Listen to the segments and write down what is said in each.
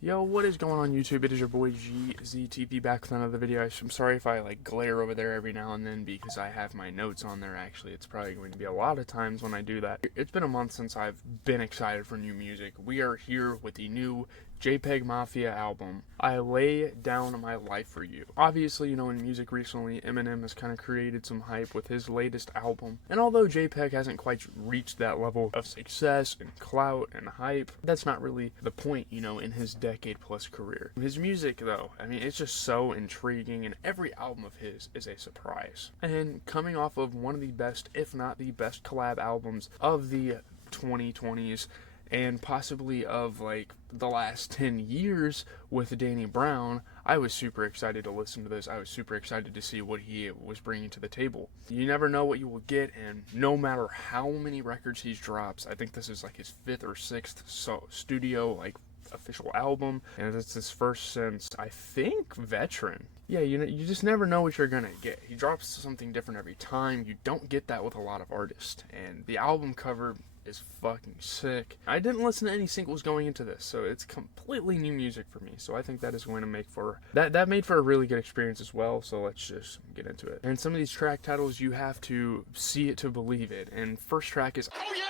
Yo, what is going on YouTube? It is your boy GZTV back with another video. I'm sorry if I glare over there every now and then because I have my notes on there. Actually, it's probably going to be a lot of times when I do that. It's been a month since I've been excited for new music. We are here with the new JPEGMAFIA album, I Lay Down My Life For You. Obviously, in music recently, Eminem has kind of created some hype with his latest album. And although JPEG hasn't quite reached that level of success and clout and hype, that's not really the point, in his decade-plus career. His music, though, it's just so intriguing, and every album of his is a surprise. And coming off of one of the best, if not the best, collab albums of the 2020s, and possibly of the last 10 years with Danny Brown, I was super excited to listen to this. I was super excited to see what he was bringing to the table. You never know what you will get, and no matter how many records he drops, I think this is his 5th or 6th studio official album, and it's his first since I think Veteran. Yeah, you just never know what you're gonna get. He drops something different every time. You don't get that with a lot of artists, and the album cover is fucking sick. I didn't listen to any singles going into this, so it's completely new music for me. So I think that is going to make for that made for a really good experience as well. So let's just get into it. And some of these track titles, you have to see it to believe it. And first track is Oh Yeah!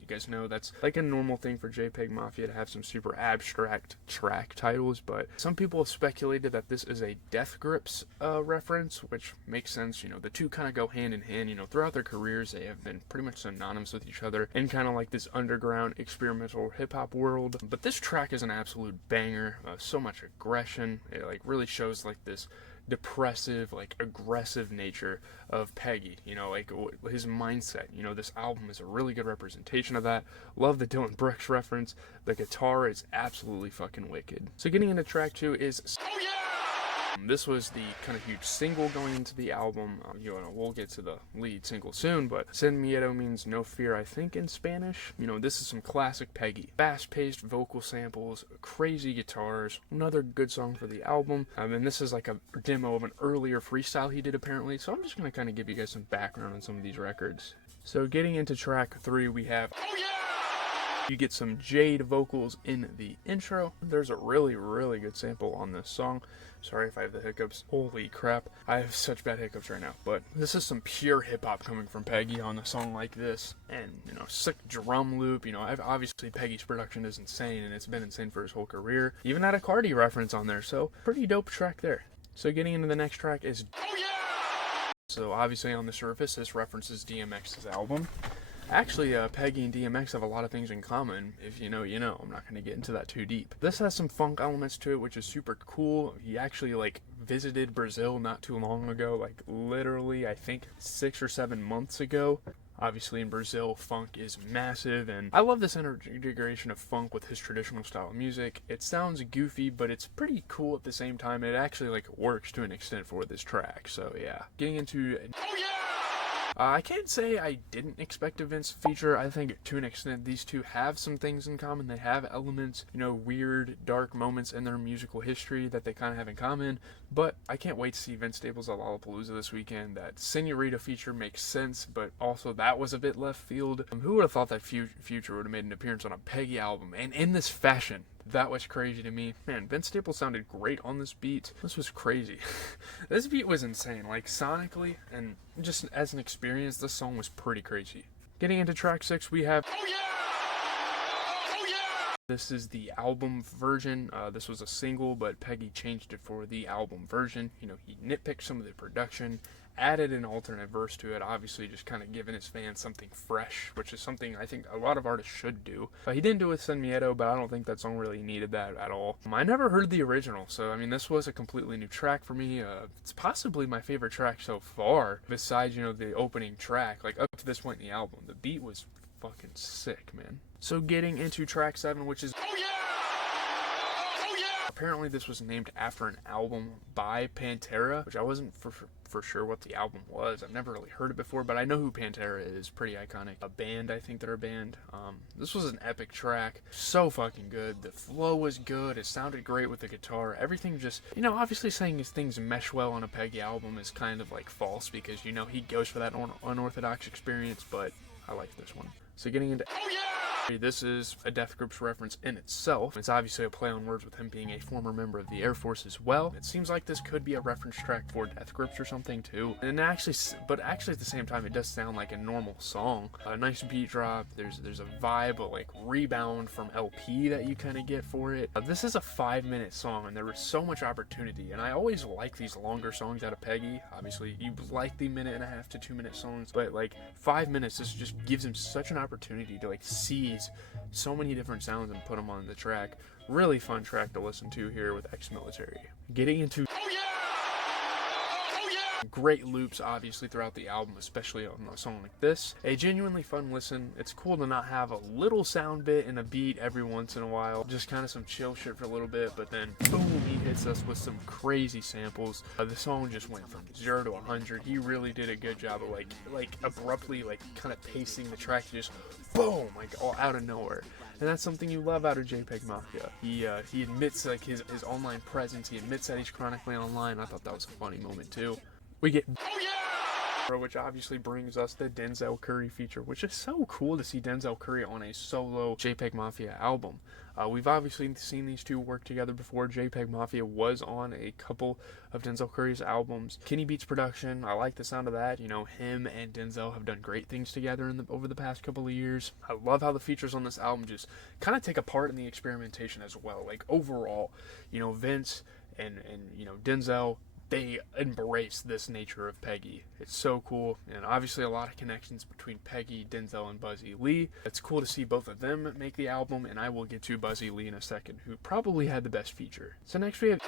You guys know that's a normal thing for JPEGMAFIA to have some super abstract track titles, but some people have speculated that this is a Death Grips reference, which makes sense. The two kind of go hand in hand. Throughout their careers, they have been pretty much synonymous with each other in kind of this underground experimental hip-hop world. But this track is an absolute banger. So much aggression. It really shows this depressive, aggressive nature of Peggy, his mindset. This album is a really good representation of that. Love the Dylan Brooks reference. The guitar is absolutely fucking wicked. So getting into track 2 is Oh Yeah! This was the kind of huge single going into the album. We'll get to the lead single soon, but Sin Miedo means no fear, I think, in Spanish. This is some classic Peggy. Fast-paced vocal samples, crazy guitars, another good song for the album. And this is a demo of an earlier freestyle he did, apparently, so I'm just going to kind of give you guys some background on some of these records. So getting into track 3, we have Oh Yeah! You get some Jade vocals in the intro. There's a really, really good sample on this song. Sorry if I have the hiccups. Holy crap. I have such bad hiccups right now. But this is some pure hip-hop coming from Peggy on a song like this. And, sick drum loop. Obviously Peggy's production is insane, and it's been insane for his whole career. Even had a Cardi reference on there, so pretty dope track there. So getting into the next track is Oh Yeah! So obviously on the surface, this references DMX's album. Actually, Peggy and DMX have a lot of things in common. If you know, you know. I'm not going to get into that too deep. This has some funk elements to it, which is super cool. He actually, visited Brazil not too long ago. Literally, I think 6 or 7 months ago. Obviously, in Brazil, funk is massive, and I love this integration of funk with his traditional style of music. It sounds goofy, but it's pretty cool at the same time. It actually, works to an extent for this track. So, yeah. Getting into Oh Yeah! I can't say I didn't expect a Vince feature. I think to an extent these two have some things in common. They have elements, weird, dark moments in their musical history that they kind of have in common. But I can't wait to see Vince Staples at Lollapalooza this weekend. That Senorita feature makes sense, but also that was a bit left field. Who would have thought that Future would have made an appearance on a Peggy album, and in this fashion? That was crazy to me. Man, Vince Staples sounded great on this beat. This was crazy. This beat was insane. Sonically and just as an experience, this song was pretty crazy. Getting into track 6, we have Oh Yeah! Oh Yeah! This is the album version. This was a single, but Peggy changed it for the album version. He nitpicked some of the production, added an alternate verse to it, obviously just kind of giving his fans something fresh, which is something I think a lot of artists should do. He didn't do it with Sin Miedo, but I don't think that song really needed that at all. I never heard the original, so this was a completely new track for me. It's possibly my favorite track so far, besides, the opening track. Up to this point in the album, the beat was fucking sick, man. So getting into track 7, which is Oh Yeah! Oh Yeah! Apparently this was named after an album by Pantera, which I wasn't for sure what the album was. I've never really heard it before, but I know who Pantera is. Pretty iconic. A band, I think they're a band. This was an epic track. So fucking good. The flow was good. It sounded great with the guitar. Everything just, obviously saying things mesh well on a Peggy album is kind of false because, he goes for that unorthodox experience, but I like this one. So getting into Oh Yeah! This is a Death Grips reference in itself. It's obviously a play on words with him being a former member of the Air Force as well. It seems like this could be a reference track for Death Grips or something too. And actually at the same time, it does sound like a normal song. A nice beat drop. There's a vibe, of like rebound from LP that you kind of get for it. This is a 5-minute song, and there was so much opportunity. And I always like these longer songs out of Peggy. Obviously, you like the 1.5 to 2 minute songs, but like 5 minutes, this just gives him such an opportunity to like seize so many different sounds and put them on the track. Really fun track to listen to here with Ex-Military. Getting into great loops, obviously, throughout the album, especially on a song like this. A genuinely fun listen. It's cool to not have a little sound bit and a beat every once in a while. Just kind of some chill shit for a little bit, but then boom, he hits us with some crazy samples. The song just went from 0 to 100. He really did a good job of like abruptly kind of pacing the track, just boom, like all out of nowhere. And that's something you love out of JPEGMAFIA. He admits like his online presence. He admits that he's chronically online. I thought that was a funny moment too. We get which obviously brings us the Denzel Curry feature, which is so cool to see Denzel Curry on a solo JPEGMAFIA album. We've obviously seen these two work together before. JPEGMAFIA was on a couple of Denzel Curry's albums. Kenny Beats production, I like the sound of that. You know, him and Denzel have done great things together over the past couple of years. I love how the features on this album just kind of take a part in the experimentation as well. Like overall, you know, Vince and you know, Denzel, they embrace this nature of Peggy. It's so cool, and obviously a lot of connections between Peggy, Denzel, and Buzzy Lee. It's cool to see both of them make the album, and I will get to Buzzy Lee in a second, who probably had the best feature. So next we have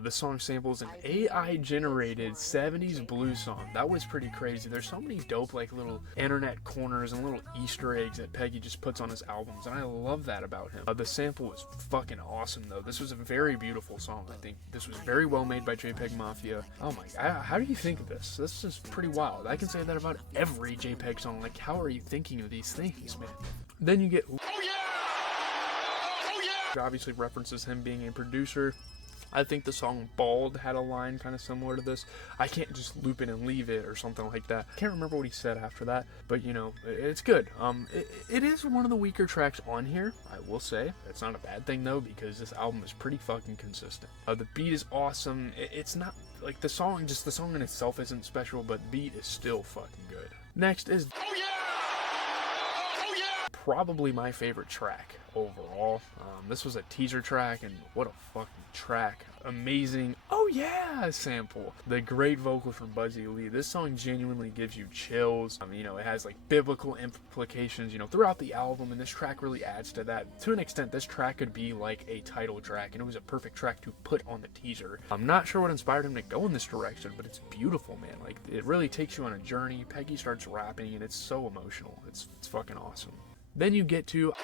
the song samples an AI-generated 70s blues song. That was pretty crazy. There's so many dope like little internet corners and little Easter eggs that Peggy just puts on his albums, and I love that about him. The sample was fucking awesome though. This was a very beautiful song. I think this was very well made by JPEGMAFIA. Oh my god, how do you think of this? This is pretty wild. I can say that about every JPEG song. Like, how are you thinking of these things, man? Then you get obviously references him being a producer. I think the song Bald had a line kind of similar to this. I can't just loop it and leave it or something like that. I can't remember what he said after that, but you know, it's good. It is one of the weaker tracks on here, I will say. It's not a bad thing though, because this album is pretty fucking consistent. The beat is awesome. It's not like the song in itself isn't special, but the beat is still fucking good. Next is probably my favorite track overall. This was a teaser track, and what a fucking track. Amazing "oh yeah" sample. The great vocal from Buzzy Lee. This song genuinely gives you chills. You know, it has like biblical implications, you know, throughout the album, and this track really adds to that. To an extent, this track could be like a title track, and it was a perfect track to put on the teaser. I'm not sure what inspired him to go in this direction, but it's beautiful, man. Like, it really takes you on a journey. Peggy starts rapping, and it's so emotional. It's fucking awesome. Then you get to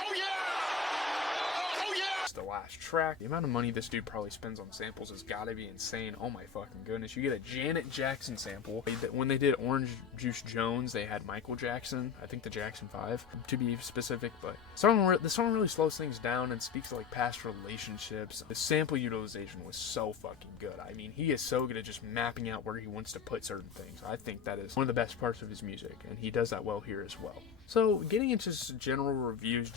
the last track. The amount of money this dude probably spends on samples has got to be insane. Oh my fucking goodness. You get a Janet Jackson sample. When they did Orange Juice Jones, they had Michael Jackson. I think the Jackson 5 to be specific, but the song really slows things down and speaks to like past relationships. The sample utilization was so fucking good. I mean, he is so good at just mapping out where he wants to put certain things. I think that is one of the best parts of his music, and he does that well here as well. So getting into general reviews,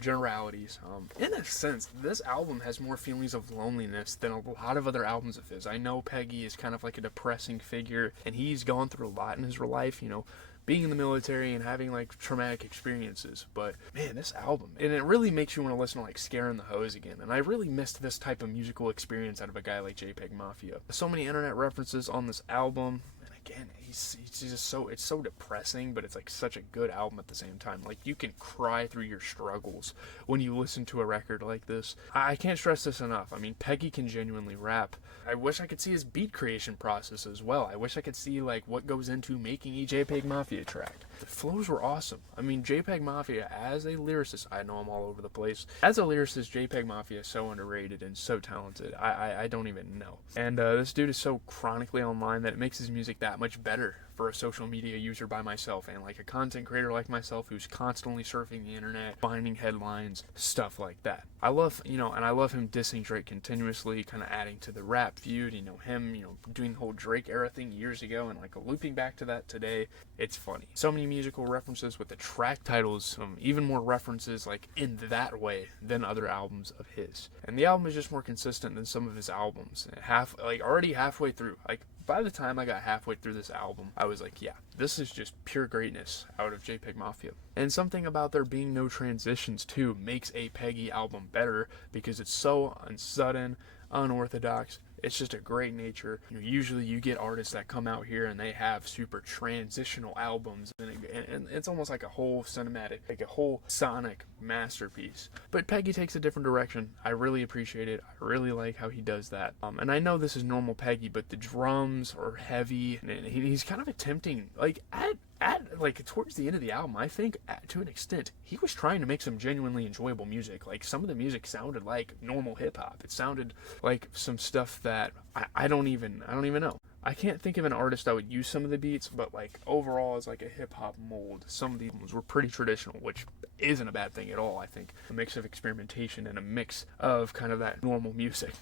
generalities, in a sense, this album has more feelings of loneliness than a lot of other albums of his. I know Peggy is kind of like a depressing figure, and he's gone through a lot in his life, you know, being in the military and having like traumatic experiences. But man, this album, and it really makes you want to listen to like Scaring the Hose again. And I really missed this type of musical experience out of a guy like JPEGMAFIA. So many internet references on this album. Again, he's just it's so depressing, but it's like such a good album at the same time. Like, you can cry through your struggles when you listen to a record like this. I can't stress this enough. I mean, Peggy can genuinely rap. I wish I could see his beat creation process as well. I wish I could see like what goes into making a JPEGMAFIA track. The flows were awesome. I mean, JPEGMAFIA as a lyricist, I know I'm all over the place. As a lyricist, JPEGMAFIA is so underrated and so talented. I don't even know. And this dude is so chronically online that it makes his music that much better for a social media user by myself and like a content creator like myself who's constantly surfing the internet, finding headlines, stuff like that. I love, and I love him dissing Drake continuously, kind of adding to the rap feud, him, doing the whole Drake era thing years ago and like looping back to that today. It's funny. So many musical references with the track titles, even more references like in that way than other albums of his. And the album is just more consistent than some of his albums. Already halfway through, like by the time I got halfway through this album, I was like, yeah, this is just pure greatness out of JPEG Mafia. And something about there being no transitions too makes a Peggy album better because it's so unsudden, unorthodox. It's just a great nature. Usually you get artists that come out here and they have super transitional albums, and it's almost like a whole cinematic, like a whole sonic masterpiece. But Peggy takes a different direction. I really appreciate it. I really like how he does that. And I know this is normal Peggy, but the drums are heavy, and he's kind of attempting, like towards the end of the album, I think to an extent he was trying to make some genuinely enjoyable music. Like some of the music sounded like normal hip hop. It sounded like some stuff that I don't even know. I can't think of an artist that would use some of the beats, but like overall as like a hip hop mold, some of these ones were pretty traditional, which isn't a bad thing at all. I think a mix of experimentation and a mix of kind of that normal music.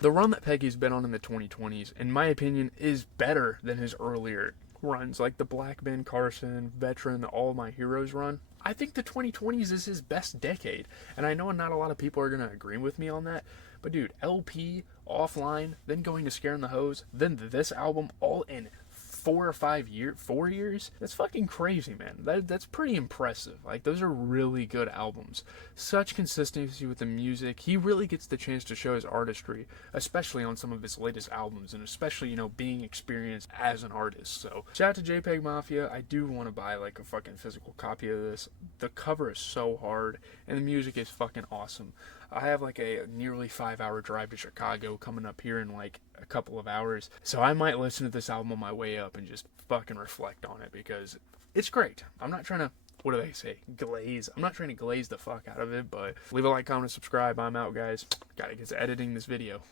The run that Peggy's been on in the 2020s, in my opinion, is better than his earlier runs, like the Black Ben Carson, Veteran, All My Heroes run. I think the 2020s is his best decade, and I know not a lot of people are going to agree with me on that, but dude, LP, Offline, then going to Scaring the Hose, then this album, all in 4 years, that's fucking crazy, man. That's pretty impressive. Like, those are really good albums. Such consistency with the music. He really gets the chance to show his artistry, especially on some of his latest albums, and especially, being experienced as an artist. So, shout out to JPEG Mafia. I do want to buy, like, a fucking physical copy of this. The cover is so hard, and the music is fucking awesome. I have like a nearly 5-hour drive to Chicago coming up here in like a couple of hours. So I might listen to this album on my way up and just fucking reflect on it because it's great. I'm not trying to, what do they say, glaze. I'm not trying to glaze the fuck out of it, but leave a like, comment, and subscribe. I'm out, guys. Gotta get to editing this video.